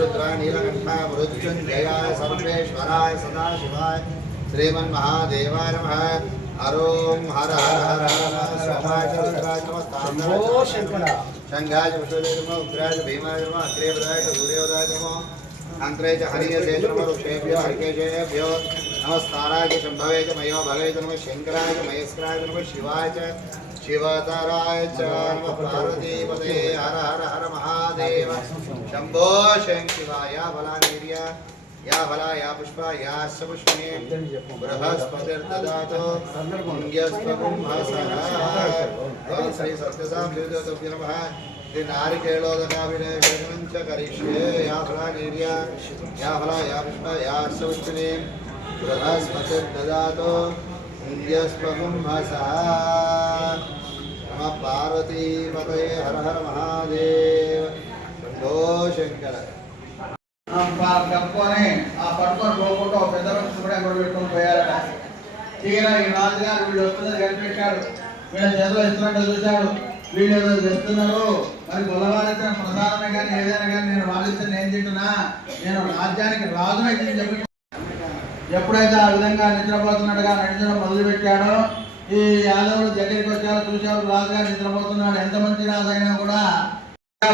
रुद्राय नीलकंठाय मृत्युंजयाय सर्वेश्वराय सदाशिवाय श्रीमन्महादेवाय नमः। ओम हर हर हर हर सोमाय रुद्राय नमः शंघाय विष्णुदेव नमः उग्राय भीमाय नमः अग्रेवदाय सूर्योदय नमः अंतरे च हरियसे नमः ऋषेभ्यो हरिकेशेभ्यो नमस्काराय च शंभवे च मयो भवे च नमः शंकराय च महेश्वराय च नमः शिवाय च शिवतराय च नमः पार्वतीपते हर हर हर महादेव शंभो शंशिवाय बलानीर्या या फला या पुष्पा या सपुष्पे बृहस्पतिर्ददातु पुण्यस्त्वकुम्भसः। ओम श्री सत्यसां देवदेवताभ्यो नमः। श्री नारिकेलोदकाभिषेकं च करिष्ये। या फला नीर्या या फला या पुष्पा या सपुष्पे बृहस्पतिर्ददातु पुण्यस्त्वकुम्भसः। नमः पार्वतीपतये हर हर महादेव शंभो शंकर। కప్పుకొని ఆ పట్టుకొని పోకుండా పెద్ద శుభ్రంగా కూడా పెట్టుకొని పోయారట. తీరా ఈ రాజుగారు వీళ్ళు వస్తున్నది కనిపెట్టాడు. వీళ్ళ చేతిలో ఇస్తున్నట్టు చూశాడు. వీళ్ళు ఏదో చేస్తున్నారు, మరి గొల్లవారితో ప్రధానమే కానీ ఏదైనా కానీ నేను వాదిస్తే నేను తింటున్నా, నేను రాజ్యానికి రాజునైతే చెప్పి ఎప్పుడైతే ఆ విధంగా నిద్రపోతున్నట్టుగా నడిచడం మొదలుపెట్టాడో ఈ యాదవులు దగ్గరికి వచ్చారు. చూశారు రాజుగారు నిద్రపోతున్నాడు. ఎంత మంచి రాజు అయినా కూడా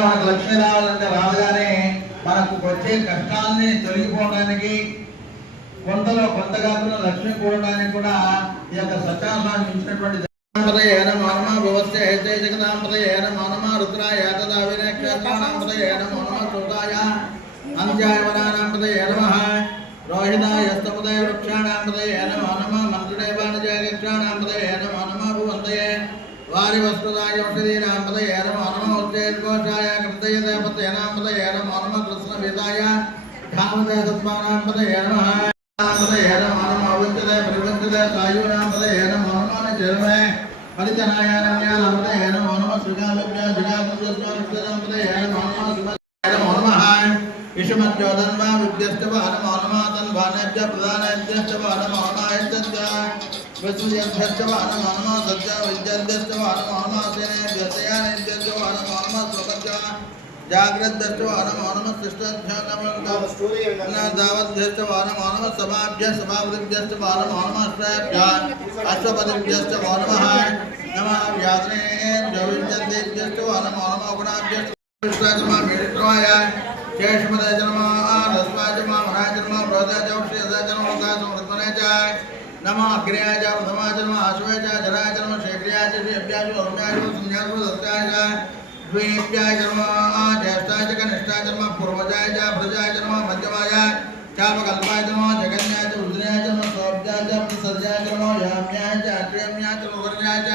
మనకు లక్ష్మి రావాలంటే రాజుగానే మనకు వచ్చే కష్టాన్ని తొలగిపోవడానికి కొంతలో కొంత కాకుండా లక్ష్మి కూడడానికి కూడా ఈ యొక్క సత్యాన్ని ఇచ్చినటువంటి వ్యవస్థ రుద్రాయ రుద్రాయ అంత్యాయ రోహితాయ స్తపదయ వృక్షాణాంపదయ మంత్రుడేవాణిజయక్షాణాంపదయ భువంతయే వారి వస్త్రదాయ ఔషధీనాంపదయ ఉత్తేర్ఘోషాయ కృతయ దేవతేనాంపదయ కృష్ణ వేదాయ ధామదయ సత్మానాంపదయ అవంచదయ పరివంచదయ సాయూనాంపదయ జన్మే పరిచనాయానంపదయ సృగాభ్యా జగాపదయ విషమద్యోధన్వా విద్యష్టవ తన్వానేభ్య ప్రధానేభ్యష్టవ విశ్వజభ్యష్టవ సత్య విద్యార్థ్యష్టవ సేనేభ్యస్తయానేభ్యష్టవ జాగ్రత్తష్టవ శిష్టాధ్యానవద్భ్యష్టవ సభాభ్య సభావృభ్యష్టవ అశ్వపతిభ్యష్టవ నమ వ్యాసనేభ్యష్టవ గుణాభ్యష్టవ మేడిత్వాయ కేశమదయ జన్మ రస్వాయ జన్మ మరాయ జన్మ బ్రోధాయ జన్మ జన్మ नम अग्रयाय च प्रथमाय जन्म आश्वय च जराय जन्म शेखर्याय च श्रेभ्याय च अरुणाय च संध्याय च दत्ताय च द्वेभ्याय जन्म ज्येष्ठाय च कनिष्ठाय जन्म पूर्वजाय च प्रजाय जन्म मध्यमाय चापकल्पाय जन्म जगन्याय च रुद्राय जन्म सौभ्याय च प्रसद्याय जन्म याम्याय च अत्र्यम्याय च रुवर्याय च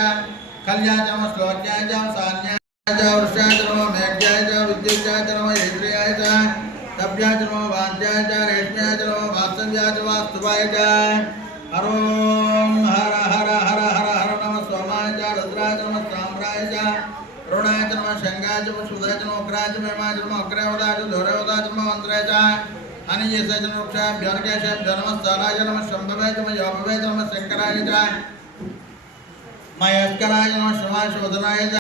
कल्याय जन्म श्लोक्याय च सान्याय च वृषाय जन्म मेघ्याय च विद्युत्याय जन्म इंद्रियाय च तभ्याय जन्म वाद्याय च रेष्म्याय जन्म वास्तव्याय च वास्तुवाय च ओम हर हर हर हर हर नम सोमाय च रुद्राय च नमः साम्राय च रुणाय च नमः शंगाय च सुधाय च उग्राय च मेमाय च अग्रवदाय च धौरवदाय च मंत्राय च अनियसाय च वृक्षाभ्यो केशभ्यो नमः साराय च नमः शंभवे च मयोभवे च नमः शंकराय च महेश्वराय च नमः शिवाय शोधनाय च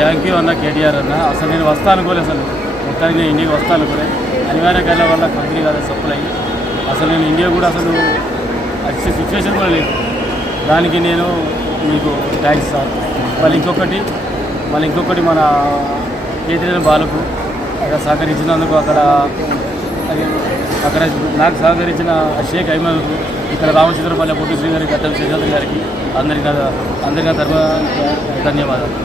థ్యాంక్ యూ అన్న కేటీఆర్ అన్న. అసలు నేను వస్తాను కూడా అసలు మొత్తానికి నేను ఇండియాకి వస్తాను కూడా అనివార్య కారణాల వల్ల కంపెనీ కాదు సప్లై అసలు నేను ఇండియా కూడా అసలు వచ్చే సిచ్యువేషన్ కూడా లేదు. దానికి నేను మీకు థ్యాంక్స్ సార్. మళ్ళీ ఇంకొకటి మన కేటీఆర్ బాలకు అక్కడ సహకరించినందుకు అక్కడ అది అక్కడ నాకు సహకరించిన షేక్ అహ్మద్కు, ఇక్కడ రామచంద్రపల్లి పొట్టిశ్రీ గారికి, గడ్డం శేషాద్రి గారికి అందరికీ ధన్యవాదాలు.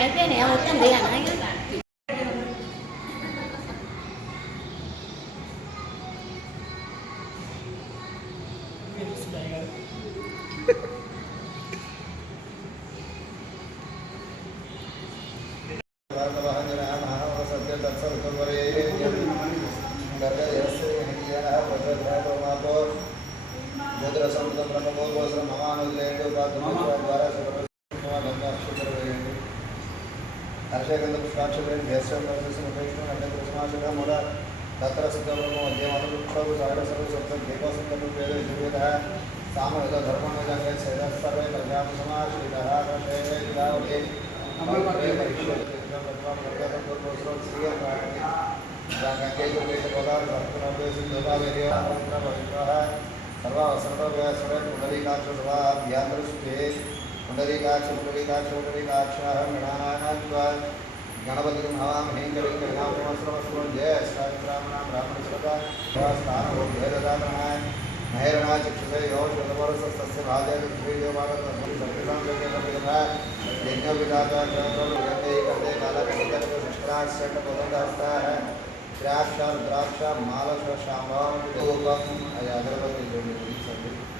అయిపోయినాయా మొత్తం దిగానా गणपति महामहे जय राम महेरणा चक्षुषे योषसे भाजे द्राक्ष मालस शाम अगरबत्ती